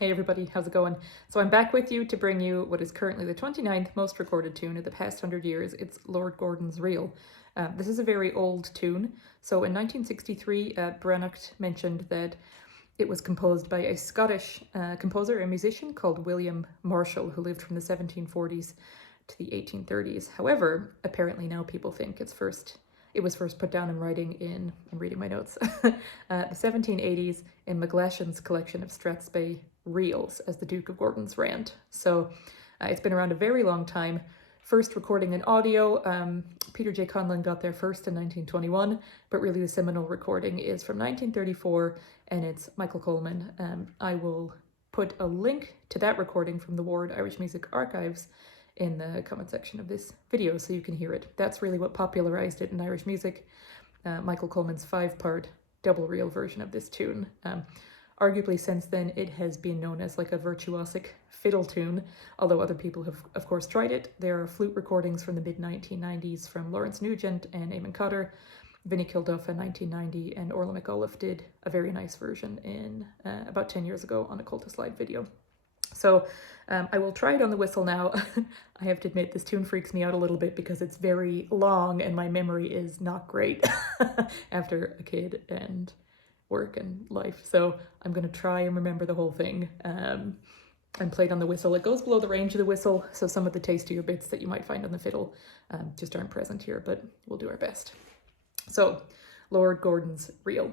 Hey everybody, how's it going? So I'm back with you to bring you what is currently the 29th most recorded tune of the past 100 years. It's Lord Gordon's Reel. This is a very old tune. So in 1963, Brannocht mentioned that it was composed by a Scottish composer and musician called William Marshall, who lived from the 1740s to the 1830s. However, apparently now people think it was first put down in writing in, I'm reading my notes, the 1780s in McGlashan's collection of Strathspey reels as the Duke of Gordon's Rant. So it's been around a very long time. First recording in audio, Peter J. Conlon got there first in 1921, but really the seminal recording is from 1934 and it's Michael Coleman. I will put a link to that recording from the Ward Irish Music Archives in the comment section of this video so you can hear it. That's really what popularized it in Irish music, Michael Coleman's 5-part double reel version of this tune. Arguably since then it has been known as like a virtuosic fiddle tune, although other people have of course tried it. There are flute recordings from the mid-1990s from Lawrence Nugent and Eamon Cotter, Vinnie Kilduff in 1990, and Orla McAuliffe did a very nice version in about 10 years ago on a Cultus Live video. So I will try it on the whistle now. I have to admit this tune freaks me out a little bit because it's very long and my memory is not great after a kid and work and life. So I'm going to try and remember the whole thing and play it on the whistle. It goes below the range of the whistle, so some of the tastier bits that you might find on the fiddle just aren't present here, but we'll do our best. So, Lord Gordon's Reel.